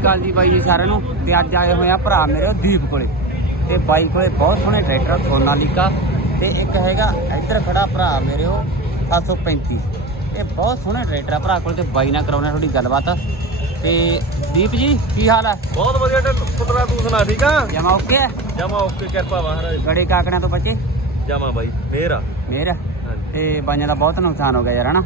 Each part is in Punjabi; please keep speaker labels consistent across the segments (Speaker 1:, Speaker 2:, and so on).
Speaker 1: ਅਕਾਲ ਜੀ ਬਾਈ ਜੀ ਸਾਰਿਆਂ ਨੂੰ ਤੇ ਅੱਜ ਆਏ ਹੋਏ ਆ ਭਰਾ ਮੇਰੇ ਦੀਪ ਕੋਲੇ। ਤੇ ਬਾਈ ਕੋਲੇ ਬਹੁਤ ਸੋਹਣੇ ਟਰੈਕਟਰ ਸੋਨਾਲੀਕਾ ਤੇ ਇੱਕ ਹੈਗਾ ਇੱਧਰ ਖੜਾ ਭਰਾ ਮੇਰੇ ਉਹ 735 ਇਹ ਬਹੁਤ ਸੋਹਣੇ ਟਰੈਕਟਰ ਆ ਭਰਾ ਕੋਲ ਤੇ ਬਾਈ ਨਾਲ ਕਰਾਉਣਾ ਥੋੜੀ ਗੱਲਬਾਤ। ਤੇ ਦੀਪ ਜੀ ਕੀ ਹਾਲ ਆ?
Speaker 2: ਬਹੁਤ ਵਧੀਆ ਪੁੱਤਰਾ ਤੂੰ ਸੁਣਾ ਠੀਕ ਆ?
Speaker 1: ਜਮਾ ਓਕੇ
Speaker 2: ਜਮਾ ਓਕੇ ਕਿਰਪਾ ਮਹਾਰਾਜ
Speaker 1: ਗੜੇ ਕਾਕੜਿਆਂ ਤੋਂ ਬਚੇ?
Speaker 2: ਜਮਾ ਬਾਈ ਮੇਰਾ
Speaker 1: ਮੇਰਾ ਤੇ ਬਾਈਆਂ ਦਾ ਬਹੁਤ ਨੁਕਸਾਨ ਹੋ ਗਿਆ ਯਾਰ ਹਨਾ?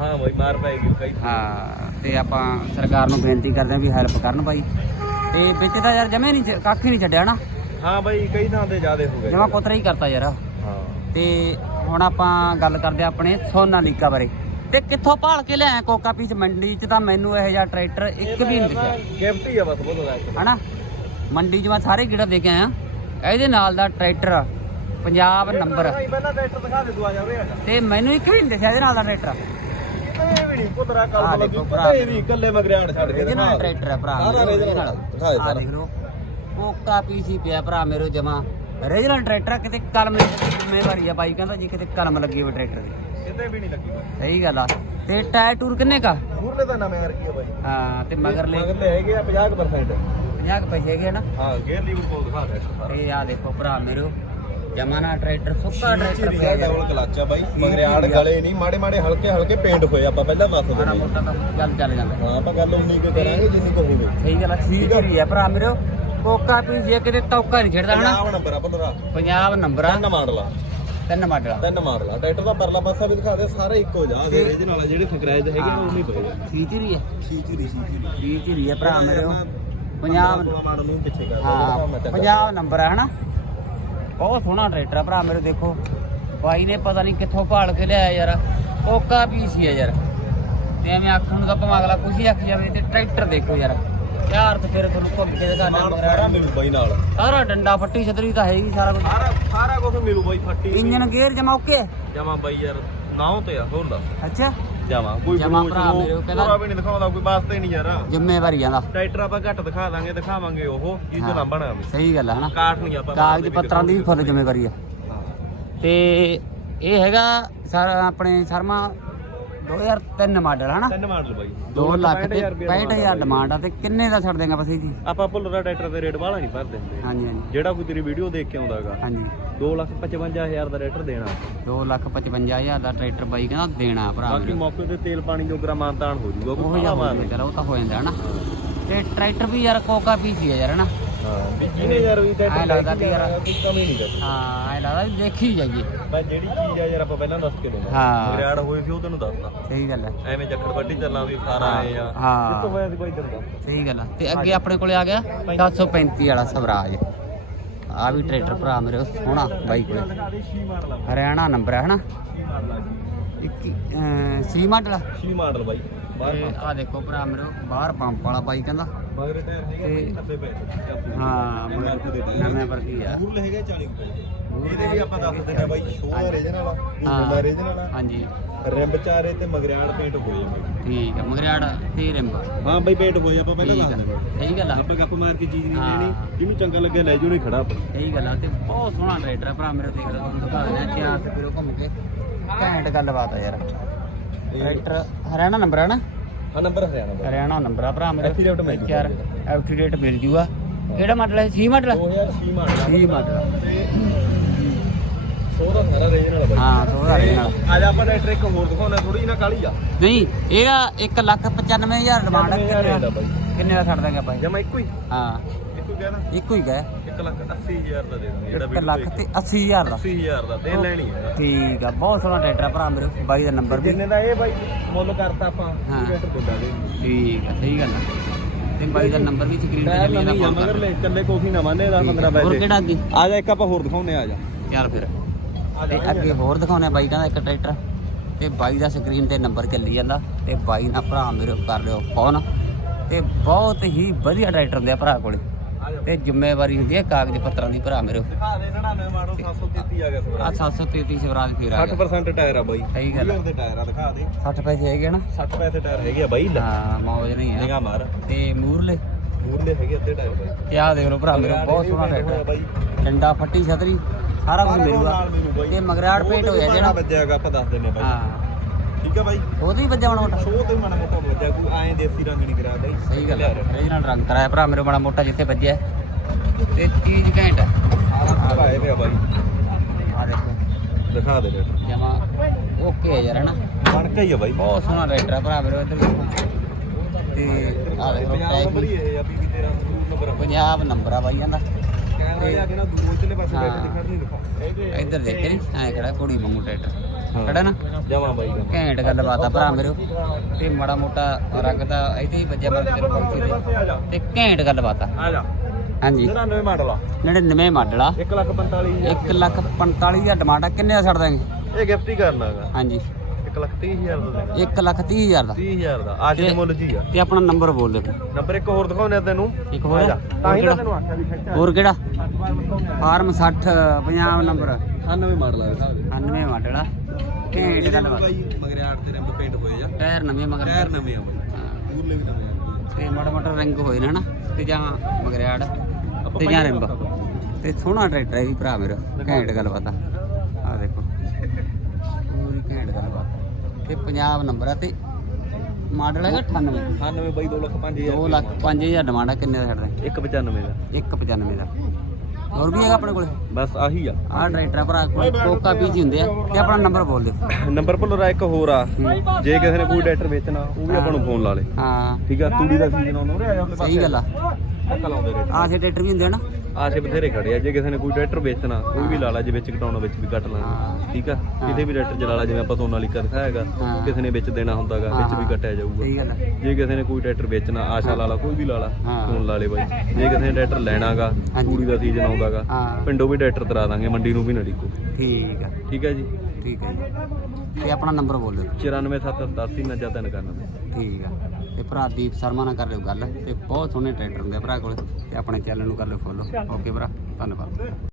Speaker 2: ਹਾਂ ਬਾਈ ਮਾਰ ਪੈ ਗਈ ਕਈ
Speaker 1: ਹਾਂ ਤੇ ਆਪਾਂ ਸਰਕਾਰ ਨੂੰ ਬੇਨਤੀ ਕਰਦੇ ਹਾਂ ਵੀ ਹੈਲਪ ਕਰਨ ਬਾਈ। ਤੇ ਵਿੱਚ ਤਾਂ ਯਾਰ ਜਮੇ ਨਹੀਂ ਕੱਖ ਹੀ ਨਹੀਂ ਛੱਡਿਆ ਹਨਾ
Speaker 2: ਹਾਂ ਬਾਈ ਕਈ ਥਾਂ ਤੇ ਜ਼ਿਆਦੇ ਹੋ ਗਏ
Speaker 1: ਜਮਾ ਕੋਤਰਾ ਹੀ ਕਰਤਾ ਯਾਰ।
Speaker 2: ਹਾਂ।
Speaker 1: ਤੇ ਹੁਣ ਆਪਾਂ ਗੱਲ ਕਰਦੇ ਆਪਣੇ ਸੋਨਾਲੀਕਾ ਬਾਰੇ। ਤੇ ਕਿੱਥੋਂ ਭਾਲ ਕੇ ਲਿਆਇਆ ਕੋਕਾ ਪੀਸ ਮੰਡੀ 'ਚ ਤਾਂ ਮੈਨੂੰ ਇਹੋ ਜਿਹਾ ਟਰੈਕਟਰ ਇੱਕ ਵੀ ਨਹੀਂ ਦਿਖਿਆ।
Speaker 2: ਗਿਫਟ ਹੀ ਆ ਬਸ ਬੋਲੋ
Speaker 1: ਹਨਾ? ਮੰਡੀ 'ਚ ਮੈਂ ਸਾਰੇ ਗੇੜਾ ਦੇ ਕੇ ਆਇਆ। ਇਹਦੇ ਨਾਲ ਦਾ ਟਰੈਕਟਰ ਪੰਜਾਬ ਨੰਬਰ
Speaker 2: ਤੂੰ ਆ ਆ
Speaker 1: ਮੈਨੂੰ ਇੱਕ ਵੀ ਨਹੀਂ ਦਿਖਿਆ ਇਹਦੇ ਨਾਲ ਦਾ ਟਰੈਕਟਰ।
Speaker 2: ਵੀ ਨਹੀਂ ਪੁੱਤਰਾ
Speaker 1: ਆਹ
Speaker 2: ਕੱਲ ਲੱਗੀ
Speaker 1: ਦੇਖੋ ਭਰਾ।
Speaker 2: ਕਿਤੇ ਵੀ ਇਕੱਲੇ ਮਗਰਿਆੜ ਛੱਡ ਕੇ
Speaker 1: ਇਹਦੇ ਨਾਲ
Speaker 2: ਦਿਖਾ।
Speaker 1: ਟਰੈਕਟਰ ਹੈ ਭਰਾ
Speaker 2: ਸਾਰਾ
Speaker 1: ਮੇਰੇ,
Speaker 2: ਇਹਦੇ ਨਾਲ। ਦਿਖਾ ਦੇ
Speaker 1: ਆਹ
Speaker 2: ਸਾਰਾ।
Speaker 1: ਦੇਖ ਲਓ। ਕੋਕਾ ਪੀਸੀ ਪਿਆ ਭਰਾ ਮੇਰੇ ਜਮਾ। ਰੀਜਨਲ ਟਰੈਕਟਰ ਕਿਤੇ ਕਲਮ ਦੀ ਜ਼ਿੰਮੇਵਾਰੀ ਆ ਬਾਈ ਕਹਿੰਦਾ ਜੀ ਕਿਤੇ ਕਲਮ ਲੱਗੀ ਹੋਵੇ ਟਰੈਕਟਰ ਦੀ।
Speaker 2: ਕਿਤੇ ਵੀ ਨਹੀਂ ਲੱਗੀ ਬਾਈ।
Speaker 1: ਸਹੀ ਗੱਲ ਆ। ਤੇ ਟਾਇਰ ਟੂਰ ਕਿੰਨੇ ਕਾ?
Speaker 2: ਮੂਰਲੇ ਤਾਂ ਨਵੇਂ ਵਰਗੀ ਆ ਬਾਈ?
Speaker 1: ਹਾਂ ਤੇ ਮਗਰਲੇ
Speaker 2: ਮਗਰਲੇ ਹੈਗੇ ਆ 50%
Speaker 1: 50 ਕੁ ਪੈਸੇ ਹੈਗੇ ਨਾ।
Speaker 2: ਹਾਂ ਗੇਅਰ ਲੀਵਰ ਕੋਲ ਦਿਖਾ ਦੇ ਸਾਰਾ
Speaker 1: ਤੇ ਆ ਦੇਖੋ ਭਰਾ ਮੇਰੇ। ਜਮਾਨਾ ਟਰੈਕਟਰ ਸੁੱਕਾ ਟਰੈਕਟਰ ਪਿਆ ਯਾਰ
Speaker 2: ਡਬਲ ਕਲੱਚ ਆ ਬਾਈ ਮਗਰਿਆੜ ਗਲੇ ਨਹੀਂ ਮਾੜੇ ਮਾੜੇ ਹਲਕੇ ਹਲਕੇ ਪੇਂਟ ਹੋਏ ਆਪਾਂ ਪਹਿਲਾਂ ਦੱਸ
Speaker 1: ਮਾੜਾ
Speaker 2: ਦਿੰਦੇ
Speaker 1: ਮੋਟਾ ਤਾਂ ਗੱਲ ਚੱਲ ਜਾਂਦਾ।
Speaker 2: ਹਾਂ ਆਪਾਂ ਗੱਲ ਉਨੀ ਕੁ ਕਰਾਂਗੇ ਜਿੰਨੀ ਕੁ ਹੋਵੇ।
Speaker 1: ਸਹੀ ਗੱਲ ਆ ਠੀਕ ਹੀ ਆ। ਭਰਾ ਮੇਰੇ ਕੋਕਾ ਪੀ ਜੇ ਕਿਤੇ ਤੌਕਾ ਨਹੀਂ ਛੱਡਦਾ ਹਨਾ?
Speaker 2: ਪੰਜਾਬ ਨੰਬਰ ਆ ਪੰਦਰਾ
Speaker 1: ਪੰਜਾਬ ਨੰਬਰ ਆ।
Speaker 2: ਤਿੰਨ ਮਾਡਲ ਆ।
Speaker 1: ਤਿੰਨ ਮਾਡਲ
Speaker 2: ਤਿੰਨ ਮਾਡਲ ਆ। ਟਰੈਕਟਰ ਦਾ ਪਰਲਾ ਪਾਸਾ ਵੀ ਦਿਖਾ ਦੇ ਸਾਰੇ ਇੱਕੋ ਜਿਹਾ ਦੇ ਇਹਦੇ ਨਾਲ ਜਿਹੜੇ ਸਕ੍ਰੈਚ ਹੈਗੇ ਆ, ਉਹ ਨਹੀਂ ਪਏ
Speaker 1: ਫੀਚਰ ਹੀ
Speaker 2: ਸੀਚਰੀ ਸੀਚਰੀ
Speaker 1: ਫੀਚਰ ਹੀ ਹੈ ਭਰਾ ਮੇਰੇ ਪੰਜਾਬ
Speaker 2: ਮਾਡਲ ਨੂੰ ਪਿੱਛੇ ਕਰ
Speaker 1: ਹਾਂ ਪੰਜਾਬ ਨੰਬਰ ਹੈ ਹਨਾ? ਬਹੁਤ ਸੋਹਣਾ ਟਰੈਕਟਰ ਆ ਭਰਾ ਮੇਰੇ ਦੇਖੋ। ਬਾਈ ਨੇ ਪਤਾ ਨਹੀਂ ਕਿੱਥੋਂ ਭਾਲ ਕੇ ਲਿਆਇਆ ਯਾਰ। ਕੋਕਾ ਪੀਸੀ ਹੈ ਯਾਰ। ਤੇ ਐਵੇਂ ਆਖਣ ਨੂੰ ਤਾਂ ਭਾਵੇਂ ਅਗਲਾ ਕੁਛ ਹੀ ਆਖੀ ਜਾਵੇ ਤੇ ਟਰੈਕਟਰ ਦੇਖੋ ਯਾਰ। ਯਾਰ ਤੇ ਫਿਰ ਤੁਹਾਨੂੰ ਘੁੰਮ ਕੇ ਦਿਖਾਣਾ
Speaker 2: ਸਾਰਾ ਮਿਲੂ ਬਾਈ ਨਾਲ।
Speaker 1: ਸਾਰਾ ਡੰਡਾ ਫੱਟੀ ਛਤਰੀ ਤਾਂ ਹੈਗੀ ਸਾਰਾ ਕੁਝ
Speaker 2: ਸਾਰਾ ਸਾਰਾ ਕੁਝ ਮਿਲੂ ਬਾਈ ਫੱਟੀ।
Speaker 1: ਇੰਜਨ ਗੇਅਰ ਜਮਾ ਓਕੇ
Speaker 2: ਜਮਾ ਬਾਈ ਯਾਰ ਨਾਉ ਤੇ ਆ ਹੋਰ ਦੱਸ।
Speaker 1: ਅੱਛਾ।
Speaker 2: ਜਮਾ ਕੋਈ
Speaker 1: ਜਮਾਂ
Speaker 2: ਬਲੂਚ
Speaker 1: ਭਰਾ ਮੇਰੇ ਉਹ ਕਹਿੰਦਾ-
Speaker 2: ਪੂਰਾ ਵੀ ਨਹੀਂ ਦਿਖਾਉਂਦਾ ਕੋਈ ਵਾਸਤੇ ਨਹੀਂ ਯਾਰ।
Speaker 1: ਜ਼ਿੰਮੇਵਾਰੀ ਆਂਦਾ
Speaker 2: ਟਰੈਕਟਰ ਆਪਾਂ ਘੱਟ ਦਿਖਾ ਦਾਂਗੇ ਦਿਖਾਵਾਂਗੇ ਉਹ
Speaker 1: ਹਾਂ। ਸਹੀ ਗੱਲ ਹੈ ਹਨਾ?
Speaker 2: ਕਾਟ ਨਹੀਂ ਆਪਾਂ
Speaker 1: ਕਾਗਜ਼ ਪੱਤਰਾਂ ਦੀ ਵੀ ਫੁੱਲ ਜ਼ਿੰਮੇਵਾਰੀ ਆ।
Speaker 2: ਹਾਂ।
Speaker 1: ਤੇ ਇਹ ਹੈਗਾ ਸਰ ਆਪਣੇ ਸ਼ਰਮਾ 2003 ਮਾਡਲ ਹਨਾ?
Speaker 2: ਤਿੰਨ ਮਾਡਲ ਬਾਈ।
Speaker 1: 2 ਲੱਖ ਤੇ
Speaker 2: 65,000
Speaker 1: 65000 ਡਿਮਾਂਡ ਆ ਤੇ ਕਿੰਨੇ ਦਾ ਛੱਡ ਦੇਗਾ ਬਸ ਜੀ
Speaker 2: ਆਪਾਂ ਭੁੱਲਦਾ ਟਰੈਕਟਰ ਦੇ ਰੇਟ ਵਾਲਾ ਨਹੀਂ ਭਰ ਦਿੰਦੇ।
Speaker 1: ਹਾਂਜੀ ਹਾਂਜੀ।
Speaker 2: ਜਿਹੜਾ ਕੋਈ ਤੇਰੀ ਵੀਡੀਓ ਦੇਖ ਕੇ ਆਉਂਦਾਗਾ
Speaker 1: ਹਾਂਜੀ।
Speaker 2: 255000 ਦਾ ਟਰੈਕਟਰ ਦੇਣਾ।
Speaker 1: 2 ਲੱਖ 55000 ਦਾ ਟਰੈਕਟਰ ਬਾਈ ਕਹਿੰਦਾ ਦੇਣਾ ਭਰਾ
Speaker 2: ਬਾਕੀ
Speaker 1: ਮੇਰੇ
Speaker 2: ਮੌਕੇ ਤੇ ਤੇਲ ਪਾਣੀ ਜੋਗਰਾ ਮਾਨਤਾਨ ਹੋ ਜਾਊਗਾ
Speaker 1: ਉਹ
Speaker 2: ਕੋਈ
Speaker 1: ਜਿਹਾ
Speaker 2: ਭਾਲਾ
Speaker 1: ਹੋ
Speaker 2: ਮਾਰ
Speaker 1: ਜਾਂਦਾ ਉਹ ਤਾਂ ਹੋ ਜਾਂਦਾ ਹਨਾ? ਤੇ ਟਰੈਕਟਰ ਵੀ ਯਾਰ ਕੋਕਾ ਪੀਸੀ ਹੈ ਯਾਰ ਹਨਾ?
Speaker 2: ਹਾਂ। ਵੀ ਜਿਹਨੇ ਯਾਰ ਵੀ ਟਰੈਕਟਰ
Speaker 1: ਐਂ ਲੱਗਦਾ ਵੀ ਯਾਰ-
Speaker 2: ਕੋਈ ਕਮੀ ਨਹੀਂ ਕਰਦੀ
Speaker 1: ਹਾਂ ਐ ਲੱਗਦਾ ਵੀ ਦੇਖੀ ਜਾਈਏ
Speaker 2: ਮੈਂ ਜਿਹੜੀ ਚੀਜ਼ ਆ ਯਾਰ ਆਪਾਂ ਪਹਿਲਾਂ ਦੱਸ ਕੇ ਦੇਣਾ
Speaker 1: ਹਾਂ।
Speaker 2: ਮਗਰਿਆੜ ਹੋਈ ਸੀ ਉਹ ਤੈਨੂੰ ਦੱਸਦਾ।
Speaker 1: ਸਹੀ ਗੱਲ ਹੈ
Speaker 2: ਐਵੇਂ ਚੱਕੜ ਵੱਡੀ ਚੱਲਾਂ ਵੀ ਸਾਰਾ ਆਏ ਆ।
Speaker 1: ਹਾਂ।
Speaker 2: ਕਿੱਥੋਂ ਹੋਇਆ ਸੀ ਬਾਈ ਤੇਰਾ
Speaker 1: ਸਹੀ ਗੱਲ ਆ। ਤੇ ਅੱਗੇ ਆਪਣੇ ਕੋਲੇ ਆ ਗਿਆ 735 ਵਾਲਾ ਸਵਰਾਜ ਆ ਵੀ ਟਰੈਕਟਰ ਭਰਾ ਮੇਰੇ ਕੋਲ ਸੋਹਣਾ ਬਾਈ ਕੋਲੇ।
Speaker 2: ਦੇ 6 ਮਾਡਲ ਆ
Speaker 1: ਹਰਿਆਣਾ ਨੰਬਰ ਹੈ ਹਨਾ
Speaker 2: 6 ਮਾਡਲ ਆ ਜੀ।
Speaker 1: ਇੱਕ ਸੀ ਮਾਡਲ
Speaker 2: 6 ਮਾਡਲ ਬਾਈ ਬਾਹਰ
Speaker 1: ਤੇ ਆ ਦੇਖੋ ਭਰਾ ਮੇਰੇ ਕੋਲ ਬਾਹਰ ਪੰਪ ਵਾਲਾ ਬਾਈ ਕਹਿੰਦਾ।
Speaker 2: ਮਗਰ ਟਾਇਰ ਹੈਗੇ
Speaker 1: ਤੇ-
Speaker 2: 90 ਪੈਸੇ
Speaker 1: ਹਾਂ ਨਵੇਂ ਵਰਗੀ ਆ।
Speaker 2: ਫੁੱਲ ਹੈਗੇ 40 ਰੁਪਏ ਇਹਦੇ ਵੀ ਆਪਾਂ ਦੱਸ ਦਿੰਦੇ ਆ ਬਾਈ ਸ਼ੋਅ ਦਾ ਰੀਜਨ ਵਾਲਾ
Speaker 1: ਹਾਂ।
Speaker 2: ਪੂਰਾ ਰੀਜਨ ਵਾਲਾ
Speaker 1: ਹਾਂਜੀ।
Speaker 2: ਰਿੰਬ ਚਾਰੇ ਤੇ ਮਗਰਿਆੜ ਪੇਂਟ ਹੋਏ ਆ
Speaker 1: ਠੀਕ ਆ ਮਗਰਿਆੜ ਤੇ ਰਿੰਬ।
Speaker 2: ਹਾਂ ਬਾਈ ਪੇਂਟ ਹੋਏ ਆਪਾਂ ਪਹਿਲਾਂ
Speaker 1: ਠੀਕ
Speaker 2: ਦੱਸ
Speaker 1: ਆ
Speaker 2: ਦਿੰਦੇ
Speaker 1: ਸਹੀ ਗੱਲ ਆ।
Speaker 2: ਆਪਾਂ ਗੱਪ ਮਾਰ ਕੇ ਚੀਜ਼ ਨਹੀਂ
Speaker 1: ਹਾਂ।
Speaker 2: ਲੈਣੀ ਜਿਹਨੂੰ ਚੰਗਾ ਲੱਗਿਆ ਲੈ ਜਾਓ ਨਹੀਂ ਖੜਾ ਆਪਾਂ
Speaker 1: ਸਹੀ ਗੱਲ ਆ ਤੇ ਬਹੁਤ ਸੋਹਣਾ ਟਰੈਕਟਰ ਆ ਭਰਾ ਮੇਰੇ ਦੇਖ ਲਓ ਤੁਹਾਨੂੰ ਦਿਖਾ ਦਿੰਦੇ ਆ ਤੇ ਫਿਰ ਘੁੰਮ ਕੇ। ਘੈਂਟ ਗੱਲਬਾਤ ਆ ਯਾਰ। ਟਰੈਕਟਰ ਹਰਿਆਣਾ ਨੰਬਰ ਹੈ ਨਾ?
Speaker 2: ਹਾਂ ਨੰਬਰ ਹਰਿਆਣਾ ਦਾ
Speaker 1: ਹਰਿਆਣਾ ਨੰਬਰ ਆ ਭਰਾ ਮੇਰੇ।
Speaker 2: Accurate ਮਿਲ ਜੂਗਾ
Speaker 1: ਚਾਰ ਐਕਟੀਵੇਟ ਮਿਲ ਜੂਗਾ। ਕਿਹੜਾ ਮਾਡਲ ਹੈ ਸੀ ਮਾਡਲ
Speaker 2: 2006 ਮਾਡਲ
Speaker 1: ਸੀ ਮਾਡਲ
Speaker 2: ਤੇ ਸ਼ੋਅ ਦਾ ਸਾਰਾ ਰੀਜਨ ਵਾਲਾ ਬਾਈ।
Speaker 1: ਹਾਂ ਥੋੜਾ ਨਾਲ
Speaker 2: ਅੱਜ ਆਪਾਂ ਨੇ ਟ੍ਰਿਕ ਹੋਰ ਦਿਖਾਉਣਾ ਥੋੜੀ ਜਿਹੀ ਨਾ ਕਾਲੀ ਆ।
Speaker 1: ਨਹੀਂ ਇਹ ਆ 1 ਲੱਖ 95000 ਡਿਮਾਂਡ ਕਿੰਨੇ
Speaker 2: ਦਾ
Speaker 1: ਛੱਡ ਦਾਂਗੇ ਆਪਾਂ?
Speaker 2: ਜਮਾ ਇੱਕੋ ਹੀ?
Speaker 1: ਹਾਂ।
Speaker 2: ਇੱਕੋ ਹੀ ਕਹਿਣਾ
Speaker 1: ਇੱਕੋ ਹੀ ਗਏ
Speaker 2: 1 ਲੱਖ 80000 ਦਾ ਦੇ ਦਾਂਗੇ ਜਿਹੜਾ
Speaker 1: 1 ਲੱਖ ਤੇ 80000 ਦਾ।
Speaker 2: 80000 ਦਾ ਤੇ ਲੈਣੀ ਹੈ
Speaker 1: ਠੀਕ ਆ ਬਹੁਤ ਸੋਹਣਾ ਟਰੈਕਟਰ ਆ ਭਰਾ ਮੇਰੇ ਬਾਈ ਦਾ ਨੰਬਰ ਵੀ।
Speaker 2: ਜਿੰਨੇ ਦਾ ਇਹ ਬਾਈ ਮੁੱਲ ਕਰਤਾ ਆਪਾਂ ਦੇ
Speaker 1: ਠੀਕ ਆ ਸਹੀ ਗੱਲ ਆ। ਤੇ ਬਾਈ ਦਾ ਨੰਬਰ ਵੀ ਸਕਰੀਨ ਤੇ ਚੱਲੀ ਜਾਂਦਾ
Speaker 2: ਮਗਰ ਲੈ ਇਕੱਲੇ ਕੋਫੀ ਨਾ ਮੰਨੇ 10 15
Speaker 1: ਹੋਰ
Speaker 2: ਪੈਸੇ।
Speaker 1: ਕਿਹੜਾ ਅੱਗੇ?
Speaker 2: ਆ ਜਾ ਇੱਕ ਆਪਾਂ ਹੋਰ ਦਿਖਾਉਨੇ ਆ ਜਾ।
Speaker 1: ਚੱਲ ਫਿਰ। ਤੇ ਅੱਗੇ ਹੋਰ ਦਿਖਾਉਣੇ ਬਾਈ ਕਹਿੰਦਾ ਇੱਕ ਟਰੈਕਟਰ। ਤੇ ਬਾਈ ਦਾ ਸਕਰੀਨ ਤੇ ਨੰਬਰ ਚੱਲੀ ਜਾਂਦਾ। ਤੇ ਬਾਈ ਨਾਲ ਭਰਾ ਮੇਰੇ ਕਰ ਲਿਓ ਫੋਨ ਤੇ ਬਹੁਤ ਹੀ ਵਧੀਆ ਟਰੈਕਟਰ ਹੁੰਦੇ ਆ ਭਰਾ ਕੋਲੇ। ਤੇ ਜ਼ਿੰਮੇਵਾਰੀ ਹੁੰਦੀ ਹੈ ਕਾਗਜ਼ ਪੱਤਰਾਂ ਦੀ ਭਰਾ ਮੇਰੇ
Speaker 2: ਦਿਖਾ ਦੇ 99 ਮਾਡਲ 733 ਆ ਗਿਆ
Speaker 1: ਆ 733 ਸਵਰਾਜ ਫੇਰ ਆ ਗਿਆ।
Speaker 2: 60% ਟਾਇਰ ਆ ਬਾਈ।
Speaker 1: ਸਹੀ ਗੱਲ ਆ।
Speaker 2: ਦੇ ਟਾਇਰ ਆ ਦਿਖਾ ਦੇ।
Speaker 1: 60 ਪੈਸੇ ਹੈਗੇ ਨਾ।
Speaker 2: 60 ਪੈਸੇ ਟਾਇਰ ਹੈਗੇ ਆ ਬਾਈ ਲੈ।
Speaker 1: ਹਾਂ ਮੌਜ ਨਹੀਂ ਆ।
Speaker 2: ਨਿਗਾ ਮਾਰ।
Speaker 1: ਤੇ ਮੂਰਲੇ?
Speaker 2: ਮੂਰਲੇ ਹੈਗੇ ਅੱਧੇ ਟਾਇਰ ਬਾਈ।
Speaker 1: ਤੇ ਆ ਦੇਖ ਲਓ ਭਰਾ ਮੇਰੇ ਬਹੁਤ ਸੋਹਣਾ ਟਰੈਕਟਰ
Speaker 2: ਬਾਈ।
Speaker 1: ਡੰਡਾ ਫੱਟੀ ਛਤਰੀ ਸਾਰਾ ਕੁਝ ਮਿਲੂਗਾ। ਤੇ ਮਗਰਾੜ ਪੇਟ ਹੋਇਆ ਜਿਹੜਾ।
Speaker 2: ਵੱਜਿਆਗਾ ਆਪਾਂ ਦੱਸ ਦਿੰਨੇ ਬਾਈ।
Speaker 1: ਹਾਂ।
Speaker 2: ਠੀਕ ਆ ਬਾਈ?
Speaker 1: ਉਹਦੇ ਵੀ ਵੱਜਿਆ ਮਾੜਾ ਮੋਟਾ।
Speaker 2: ਸ਼ੋਅ ਤੇ ਮਾੜਾ ਮੋਟਾ ਵੱਜਾ ਕੋਈ ਐਂ ਦੇਸੀ ਰੰਗ ਨਹੀਂ ਕਰਾ ਬਾਈ।
Speaker 1: ਸਹੀ ਗੱਲ ਹੈ ਰੀਜਨਲ ਰੰਗ ਕਰਾਇਆ ਭਰਾ ਮੇਰੇ ਮਾੜਾ ਮੋਟਾ ਜਿੱਥੇ ਵੱਜਿਆ। ਤੇ ਚੀਜ਼ ਘੈਂਟ
Speaker 2: ਆਹ ਭਾਏ ਪਿਆ ਬਾਈ।
Speaker 1: ਆ ਦੇਖੋ।
Speaker 2: ਦਿਖਾ ਦੇ ਰੇਟ।
Speaker 1: ਜਮਾ ਓਕੇ ਯਾਰ ਹਨਾ
Speaker 2: ਬਣ ਕੇ ਹੀ ਆ ਬਾਈ।
Speaker 1: ਬਹੁਤ ਸੋਹਣਾ ਰਾਈਡਰ ਆ ਭਰਾ ਮੇਰੇ ਇੱਧਰ ਤੇ ਆ ਦੇਖੋ
Speaker 2: ਪੰਜਾਬ ਨੰਬਰ ਹੀ ਇਹ ਆ ਵੀ ਤੇਰਾ ਨੰਬਰ
Speaker 1: ਪੰਜਾਬ ਨੰਬਰ ਆ ਬਾਈ ਇਹਦਾ
Speaker 2: ਕੈਮਰਾ ਲਿਆ ਕੇ ਨਾ ਦੂਰ ਉਧਰਲੇ ਪਾਸੇ ਬੈਠ। ਦਿਖਾ ਨਹੀਂ ਦਿਖਾ
Speaker 1: ਇੱਧਰ ਦੇਖੇ ਨੀ? ਐ ਖੜਾ ਕੁੜੀ ਵਾਂਗੂ ਟਰੈਕਟਰ ਖੜਾ ਨਾ?
Speaker 2: ਜਮਾ ਬਾਈ ਜਮਾਂ।
Speaker 1: ਘੈਂਟ ਗੱਲਬਾਤ ਆ ਭਰਾ ਮੇਰੇ। ਤੇ ਮਾੜਾ ਮੋਟਾ ਰੰਗ ਦਾ ਇੱਥੇ ਹੀ ਵੱਜਿਆ ਪਰ ਤੇਰੇ ਪੰਛੀ ਦੇ ਤੇ ਘੈਂਟ ਗੱਲਬਾਤ ਆ।
Speaker 2: ਆ ਜਾ।
Speaker 1: ਹਾਂਜੀ।
Speaker 2: 99 ਮਾਡਲ ਆ।
Speaker 1: 99 ਮਾਡਲ ਆ।
Speaker 2: 1 ਲੱਖ 45
Speaker 1: 1 ਲੱਖ 45 ਦਾ ਡਿਮਾਂਡ ਆ। ਕਿੰਨੇ ਦਾ ਛੱਡ ਦਾਂਗੇ?
Speaker 2: ਇਹ ਗਿਫਟ ਹੀ ਕਰਨਾ ਹੈਗਾ।
Speaker 1: ਹਾਂਜੀ।
Speaker 2: 1 ਲੱਖ 30 ਹਜ਼ਾਰ ਦਾ। ਦੇਣਾ
Speaker 1: 1 ਲੱਖ 30 ਹਜ਼ਾਰ ਦਾ।
Speaker 2: 30 ਹਜ਼ਾਰ ਦਾ। ਅੱਜ ਦੇ
Speaker 1: ਤੇ-
Speaker 2: ਮੁੱਲ ਜੀ ਆ।
Speaker 1: ਤੇ ਆਪਣਾ ਨੰਬਰ ਬੋਲ ਦੇ।
Speaker 2: ਨੰਬਰ ਇੱਕ ਹੋਰ ਦਿਖਾਉਣੇ ਆ ਤੈਨੂੰ।
Speaker 1: ਇੱਕ ਹੋਰ।
Speaker 2: ਆ। ਤਾਂ ਹੀ ਤਾਂ ਤੈਨੂੰ ਆਖਿਆ ਵੀ ਖਿੱਚ
Speaker 1: ਹੋਰ ਕਿਹੜਾ? Farm 60 Punjab number.
Speaker 2: 98 ਮਾਡਲ ਆ ਦਿਖਾ ਦੇ
Speaker 1: 99 ਮਾਡਲ ਆ। ਘੈਂਟ ਗੱਲਬਾਤ
Speaker 2: ਮਗਰਿਆੜ ਤੇ ਰੰਗ ਪੇਂਟ ਹੋਏ ਆ।
Speaker 1: ਟਾਇਰ ਨਵੇਂ ਮਗਰ
Speaker 2: ਟਾਇਰ ਨਵੇਂ ਆ ਬਾਈ।
Speaker 1: ਹਾਂ।
Speaker 2: ਪੂਰਲੇ ਵੀ ਨਵੇਂ ਆ।
Speaker 1: ਤੇ ਮਾੜਾ ਮਾੜਾ ਰੰਗ ਹੋਏ ਨੇ ਹਨਾ ਤੇ ਜਾਂ ਮਗਰਿਆੜ ਤੇ ਜਾਂ ਰਿੰਬ ਤੇ ਸੋਹਣਾ ਟਰੈਕਟਰ ਹੈ ਵੀ ਭਰਾ ਮੇਰਾ ਘੈਂਟ ਗੱਲਬਾਤ ਆ। ਆ ਦੇਖੋ। ਪੂਰੀ ਘੈਂਟ ਗੱਲਬਾਤ ਤੇ ਪੰਜਾਬ ਨੰਬਰ ਆ ਤੇ ਮਾਡਲ ਹੈਗਾ 98
Speaker 2: 98 ਬਾਈ 2 ਲੱਖ 5000
Speaker 1: 2 ਲੱਖ 5000 ਡਿਮਾਂਡ ਆ ਕਿੰਨੇ ਦਾ ਛੱਡਦਾ
Speaker 2: 195 ਦਾ।
Speaker 1: 195 ਦਾ। ਹੋਰ ਵੀ ਹੈਗਾ ਆਪਣੇ ਕੋਲ?
Speaker 2: ਬਸ ਆਹੀ ਆ।
Speaker 1: ਆਹ ਟਰੈਕਟਰ ਆ ਭਰਾ ਕੋਲ ਕੋਕਾ ਪੀਜੀ ਹੁੰਦੇ ਆ। ਤੇ ਆਪਣਾ ਨੰਬਰ ਬੋਲ ਦਿਓ
Speaker 2: ਨੰਬਰ ਭੁੱਲਰਾ ਇੱਕ ਹੋਰ ਆ। ਜੇ ਕਿਸੇ ਨੇ ਕੋਈ ਡਾਕਟਰ ਵੇਚਣਾ ਉਹ ਵੀ ਆਪਾਂ ਨੂੰ ਫੋਨ ਲਾ ਲੇ।
Speaker 1: ਹਾਂ।
Speaker 2: ਠੀਕ ਆ? ਤੂੜੀ ਦਾ ਸੀਜ਼ਨ ਆਉਂਦਾ ਉਰੇ ਆ ਜਾ ਆਪਣੇ
Speaker 1: ਸਹੀ ਗੱਲ ਆ।
Speaker 2: ਧੱਕਾ ਲਾਉਂਦੇ
Speaker 1: ਟਰੈਕਟਰ ਵੀ ਹੁੰਦੇ ਆ ਨਾ?
Speaker 2: ਆਸ਼ੇ ਬਥੇਰੇ ਖੜੇ ਆ ਜੇ ਕਿਸੇ ਨੇ ਕੋਈ ਟਰੈਕਟਰ ਵੇਚਣਾ ਕੋਈ ਵੀ ਲਾ ਲਾ ਜੇ ਵਿੱਚ ਘਟਾਉਣਾ ਵਿੱਚ ਵੀ ਕੱਟ ਲਾਂਗੇ।
Speaker 1: ਹਾਂ।
Speaker 2: ਠੀਕ ਆ? ਕਿਤੇ ਵੀ ਟਰੈਕਟਰ ਚਲਾ ਲਾ ਜਿਵੇਂ ਆਪਾਂ ਸੋਨਾਲੀਕਾ ਦਿਖਾਇਆਗਾ
Speaker 1: ਹਾਂ।
Speaker 2: ਕਿਸੇ ਨੇ ਵਿੱਚ ਦੇਣਾ ਹੁੰਦਾਗਾ ਵਿੱਚ ਵੀ ਕੱਟਿਆ ਜਾਊਗਾ।
Speaker 1: ਸਹੀ ਗੱਲ ਆ।
Speaker 2: ਜੇ ਕਿਸੇ ਨੇ ਕੋਈ ਟਰੈਕਟਰ ਵੇਚਣਾ ਆਸ਼ਾ ਲਾ ਲਾ ਕੋਈ ਵੀ ਲਾ ਲਾ
Speaker 1: ਹਾਂ।
Speaker 2: ਫੋਨ ਲਾ ਲੇ ਬਾਈ। ਜੇ ਕਿਸੇ ਨੇ ਟਰੈਕਟਰ ਲੈਣਾਗਾ
Speaker 1: ਹਾਂਜੀ।
Speaker 2: ਤੂੜੀ ਦਾ ਸੀਜ਼ਨ ਆਉਂਦਾਗਾ ਪਿੰਡੋਂ ਵੀ ਟਰੈਕਟਰ ਤਰਾ ਦਾਂਗੇ ਮੰਡੀ ਨੂੰ ਵੀ ਨਾ ਡਿੱਕੋ
Speaker 1: ਠੀਕ ਆ।
Speaker 2: ਠੀਕ ਹੈ ਜੀ?
Speaker 1: ਠੀਕ ਹੈ ਜੀ। ਤੇ ਆਪਣਾ ਨੰਬਰ ਬੋਲ ਦਿਓ।
Speaker 2: 94787 ਨਜਾ ਤਿੰਨ ਕਰਨਾ
Speaker 1: ਠੀਕ ਆ। ਤੇ ਭਰਾ ਦੀਪ ਸ਼ਰਮਾ ਨਾਲ ਕਰ ਲਿਓ ਗੱਲ ਤੇ ਬਹੁਤ ਸੋਹਣੇ ਟਰੈਕਟਰ ਹੁੰਦੇ ਆ ਭਰਾ ਕੋਲ ਤੇ ਆਪਣੇ ਚੈਨਲ ਨੂੰ ਕਰ ਲਿਓ ਫੋਲੋ ਓਕੇ ਭਰਾ ਧੰਨਵਾਦ।